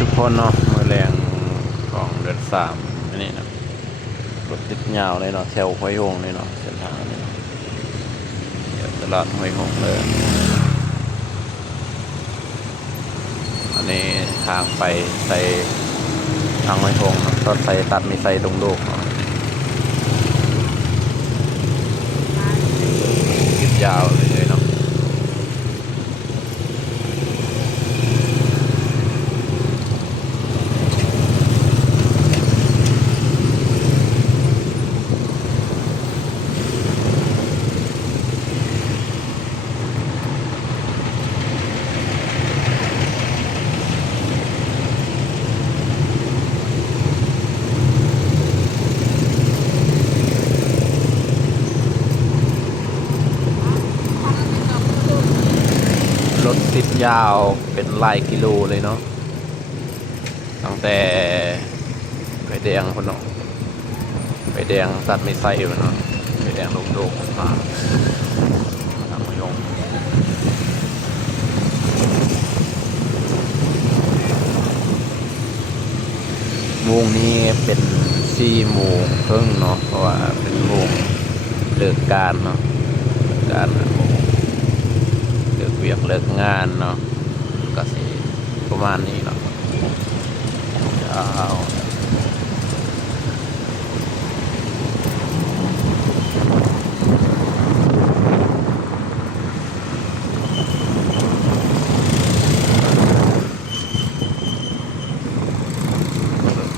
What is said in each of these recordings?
ทุกคนเนาะมือแรงของเดือน3อันนี้นะรถติดยาวเลยเนาะแถวห้วยหงเลยเนาะเส้นทางนี้เนาะเดี๋ยวตลาดห้วยหงเลยอันนี้ทางไปใส่ทางห้วยหงเนาะรถใส่ตัดมีใส่ดงโลกเนาะติดยาวเลยเนาะรถติดยาวเป็นหลายกิโลเลยเนาะตั้งแต่ไฟแดงคนเนาะไฟแดงตัดไม่ใส่เนาะไฟแดงลงโดกมาทางห้วยหงวงนี้เป็น4 โมงครึ่งเนาะเพราะว่าเป็นวงเลิกการเนาะเลิกการเลิกเวียกเลิกงานเนาะก็สิประมาณนี้เนาะยาว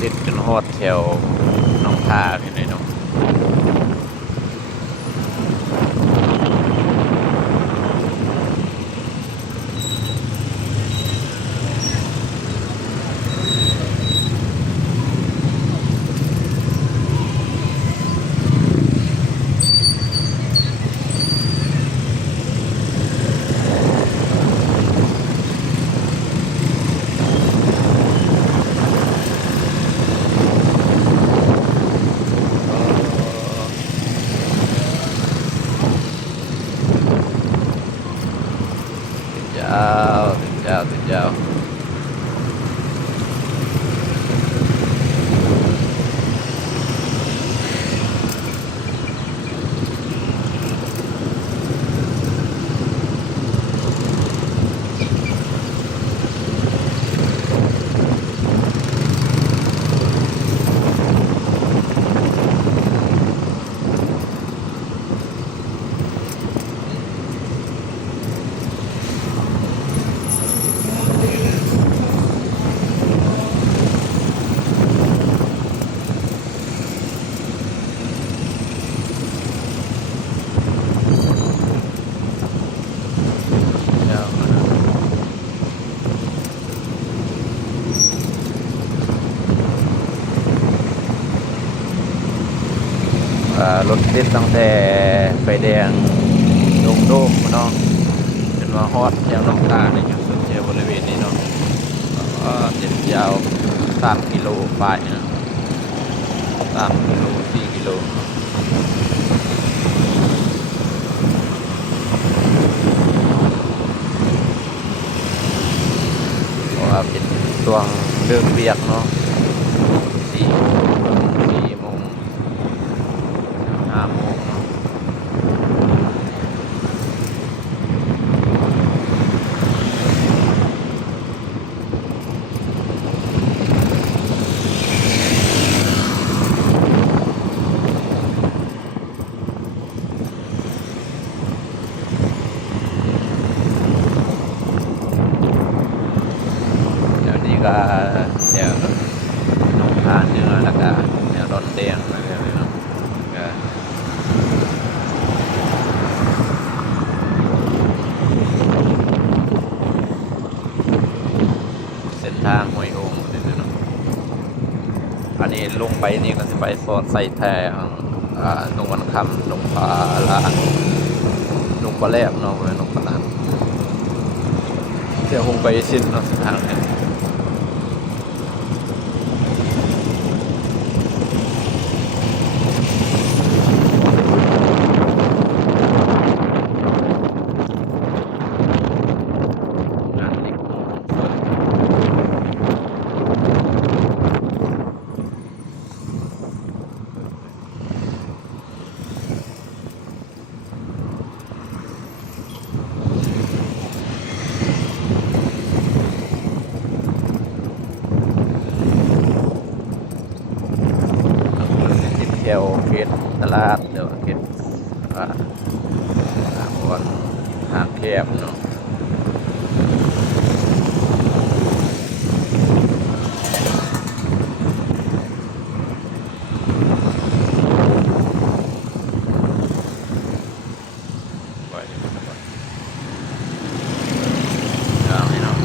ติดจนฮอดแถวหนองท่าพี่น้องยาวติดยาวติดยาวรถติดตั้งแต่ไฟแดงโด่งๆเนาะจนมาฮอดแถวหนองตาในจุดสุดแถวบริเวณนี้เนาะก็ติดยาว3 กิโลไปนะ3 กิโล 4 กิโลเพราะว่าเป็นช่วงเลิกเบียกเนาะ4 โมง 5 โมงเนาะเดี๋ยวนี้ก็แถวหนองทานเนื้อแล้วก็แนวดอนแดงอะไรแบบนี้เนาะก็เส้นทางห้วยโองนี่เนาะอันนี้ลงไปนี่ก็จะไปสอดใส่แทงลงวันคำลงปลาลานลงปลาแลบเนาะลงปลาลานเดี๋ยวคงไปสิ้นเนาะเส้นทางนี้งานเล็ก แต่ว่าเก็บอ่าเพราะว่าทางแคบเนาะไปทางนี้เนาะ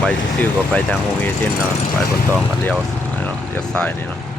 ไปซื่อๆก็ไปทางวงเอเชียนเนาะไปบนตองก็เลี้ยวเนาะเลี้ยวซ้ายนี่เนาะ